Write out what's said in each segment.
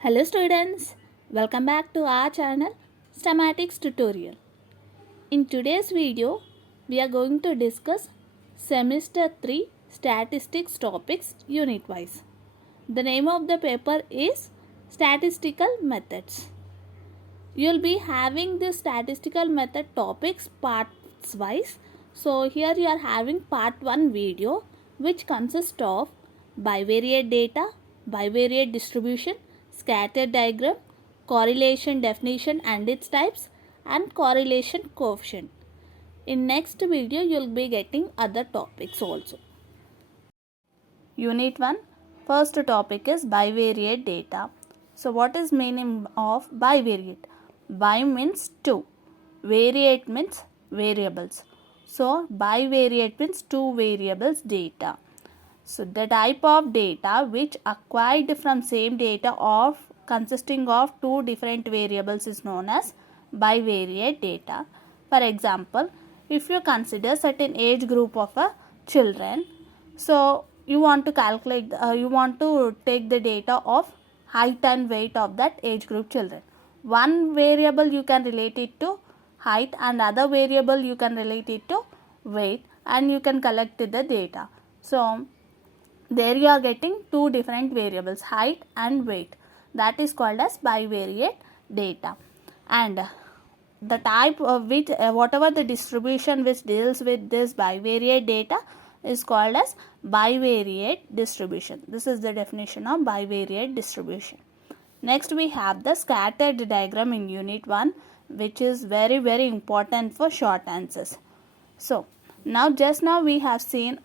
Hello students, welcome back to our channel Stematics tutorial. In today's video, we are going to discuss semester 3 statistics topics unit wise. The name of the paper is statistical methods. You will be having the statistical method topics parts wise. So here you are having part 1 video which consists of bivariate data, bivariate distribution, scatter diagram, correlation definition and its types, and correlation coefficient. In next video you will be getting other topics also. Unit 1, first topic is bivariate data. So what is meaning of bivariate? Bi means two, variate means variables. So bivariate means two variables data. So the type of data which acquired from same data of consisting of two different variables is known as bivariate data. For example, if you consider certain age group of children, so you want to calculate, you want to take the data of height and weight of that age group children. One variable you can relate it to height and other variable you can relate it to weight, and you can collect the data. So there you are getting two different variables, height and weight. That is called as bivariate data. And the type of which whatever the distribution which deals with this bivariate data is called as bivariate distribution. This is the definition of bivariate distribution. Next we have the scattered diagram in unit 1, which is very important for short answers. So just now we have seen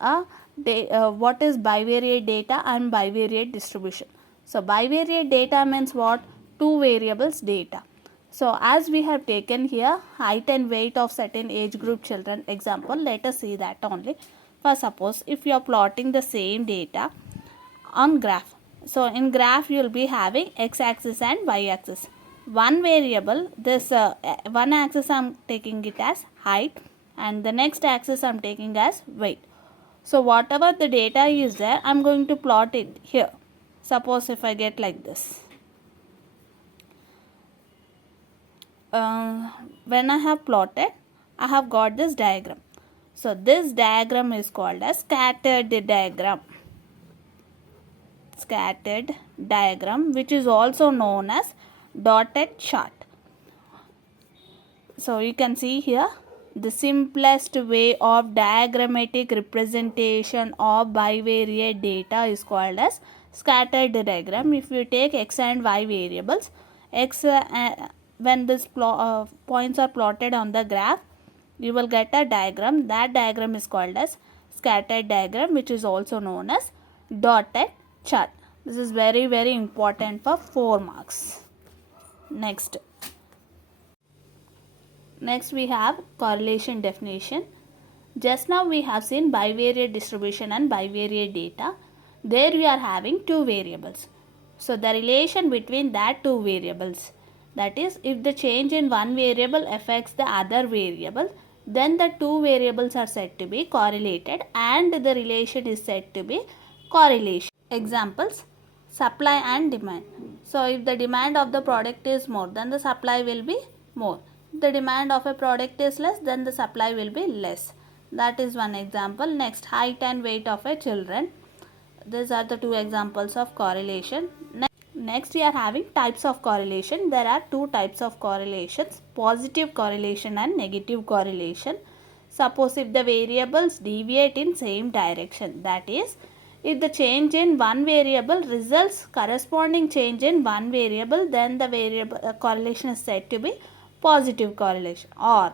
what is bivariate data and bivariate distribution. So bivariate data means what? Two variables data. So as we have taken here height and weight of certain age group children example, let us see that only. For suppose if you are plotting the same data on graph. So in graph you will be having x-axis and y-axis. One variable, this one axis I am taking it as height and the next axis I am taking as weight. So whatever the data is there, I am going to plot it here. Suppose if I get like this. When I have plotted, I have got this diagram. So this diagram is called as scattered diagram. Scattered diagram, which is also known as dotted chart. So you can see here the simplest way of diagrammatic representation of bivariate data is called as scattered diagram. If you take x and y variables, when this points are plotted on the graph, you will get a diagram. That diagram is called as scattered diagram, which is also known as dotted chart. This is very important for 4 marks. Next we have correlation definition. Just now we have seen bivariate distribution and bivariate data. There we are having two variables. So the relation between that two variables, that is if the change in one variable affects the other variable, then the two variables are said to be correlated and the relation is said to be correlation. Examples: supply and demand. So if the demand of the product is more, then the supply will be more. If the demand of a product is less, then the supply will be less. That is one example. Next, height and weight of a children. These are the two examples of correlation. Next we are having types of correlation. There are two types of correlations: positive correlation and negative correlation. Suppose if the variables deviate in same direction, that is if the change in one variable results corresponding change in one variable, then the variable correlation is said to be positive correlation. Or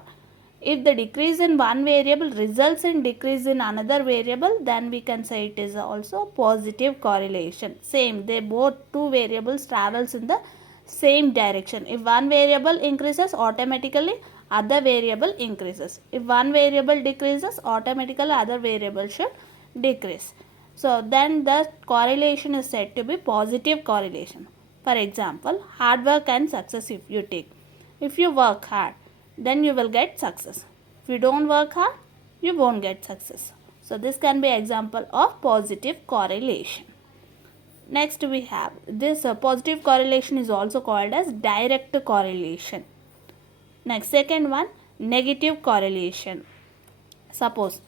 if the decrease in one variable results in decrease in another variable, then we can say it is also positive correlation. Same, they both two variables travels in the same direction. If one variable increases, automatically other variable increases. If one variable decreases, automatically other variable should decrease. So then the correlation is said to be positive correlation. For example, hard work and success if you take. If you work hard, then you will get success. If you don't work hard, you won't get success. So this can be example of positive correlation. Next we have this positive correlation is also called as direct correlation. Next, second one, negative correlation. Suppose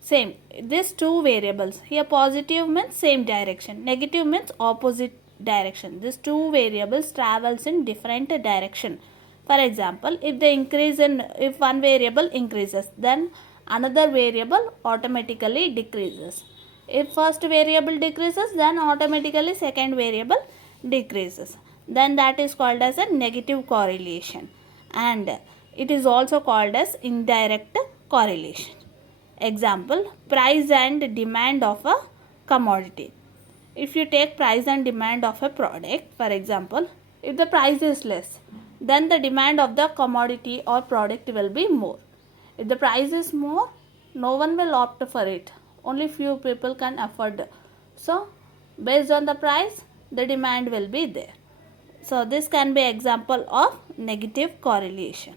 same, these two variables here, positive means same direction, negative means opposite direction. These two variables travels in different direction. For example, if one variable increases, then another variable automatically decreases. If first variable decreases, then automatically second variable decreases. Then that is called as a negative correlation, and it is also called as indirect correlation. Example, price and demand of a commodity. If you take price and demand of a product, for example, if the price is less, then the demand of the commodity or product will be more. If the price is more, no one will opt for it. Only few people can afford. So, based on the price, the demand will be there. So, this can be example of negative correlation.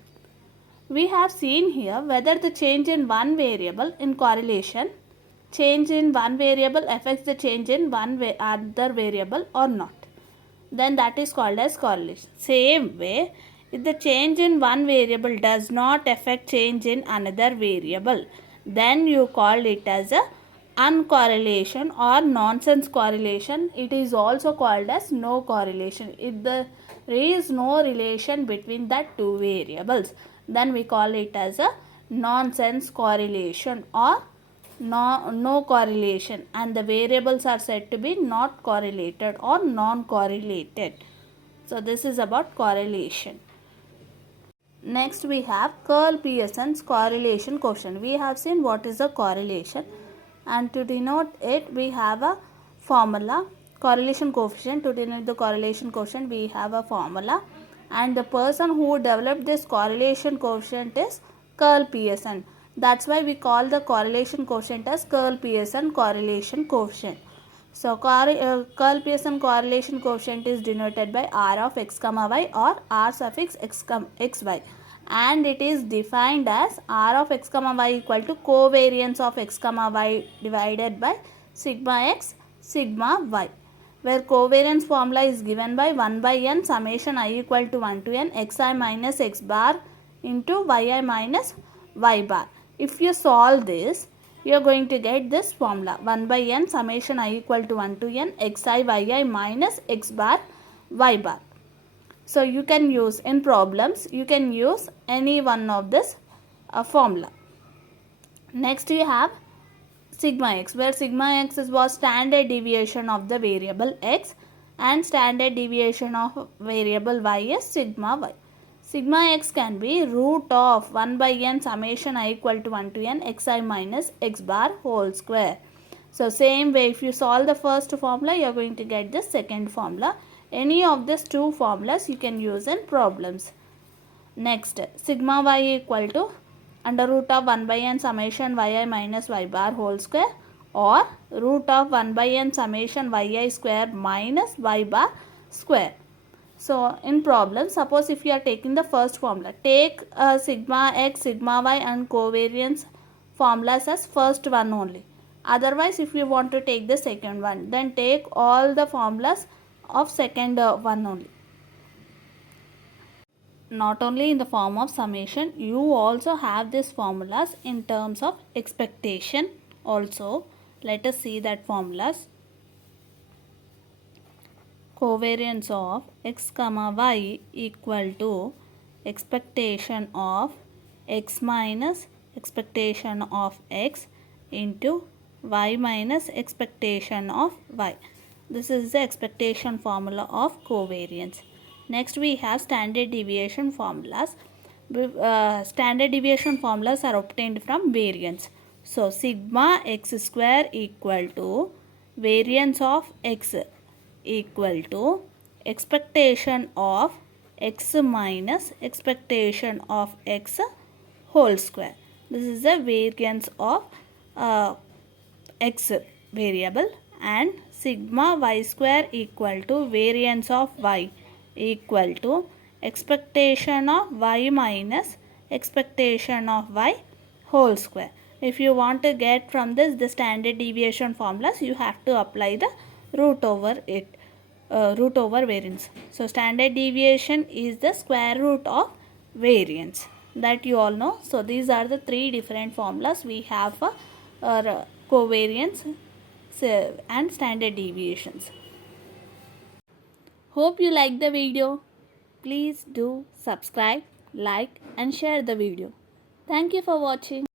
We have seen here whether the change in one variable in correlation, change in one variable affects the change in other variable or not. Then that is called as correlation. Same way, if the change in one variable does not affect change in another variable, then you call it as a uncorrelation or nonsense correlation. It is also called as no correlation. If there is no relation between the two variables, then we call it as a nonsense correlation or no correlation, and the variables are said to be not correlated or non-correlated. So this is about correlation. Next we have curl Pearson's correlation coefficient. We have seen what is a correlation, and to denote it we have a formula, correlation coefficient. To denote the correlation coefficient we have a formula, and the person who developed this correlation coefficient is curl Pearson. That's why we call the correlation coefficient as curl Pearson correlation coefficient. So curl Pearson correlation coefficient is denoted by r of x comma y or r suffix xy, and it is defined as r of x comma y equal to covariance of x comma y divided by sigma x sigma y, where covariance formula is given by 1 by n summation I equal to 1 to n xi minus x bar into yi minus y bar. If you solve this, you are going to get this formula 1 by n summation I equal to 1 to n xi yi minus x bar y bar. So you can use in problems, you can use any one of this formula. Next you have sigma x, where sigma x was standard deviation of the variable x and standard deviation of variable y is sigma y. Sigma x can be root of 1 by n summation I equal to 1 to n xi minus x bar whole square. So same way, if you solve the first formula, you are going to get the second formula. Any of these two formulas you can use in problems. Next, sigma y equal to under root of 1 by n summation yi minus y bar whole square, or root of 1 by n summation yi square minus y bar square. So in problem, suppose if you are taking the first formula, take sigma x, sigma y and covariance formulas as first one only. Otherwise, if you want to take the second one, then take all the formulas of second one only. Not only in the form of summation, you also have these formulas in terms of expectation also. Let us see that formulas. Covariance of x comma y equal to expectation of x minus expectation of x into y minus expectation of y. This is the expectation formula of covariance. Next we have standard deviation formulas. Standard deviation formulas are obtained from variance. So sigma x square equal to variance of x equal to expectation of x minus expectation of x whole square. This is the variance of x variable, and sigma y square equal to variance of y equal to expectation of y minus expectation of y whole square. If you want to get from this the standard deviation formulas, you have to apply the root over it, root over variance. So standard deviation is the square root of variance, that you all know. So these are the three different formulas we have for covariance and standard deviations. Hope you like the video. Please do subscribe, like and share the video. Thank you for watching.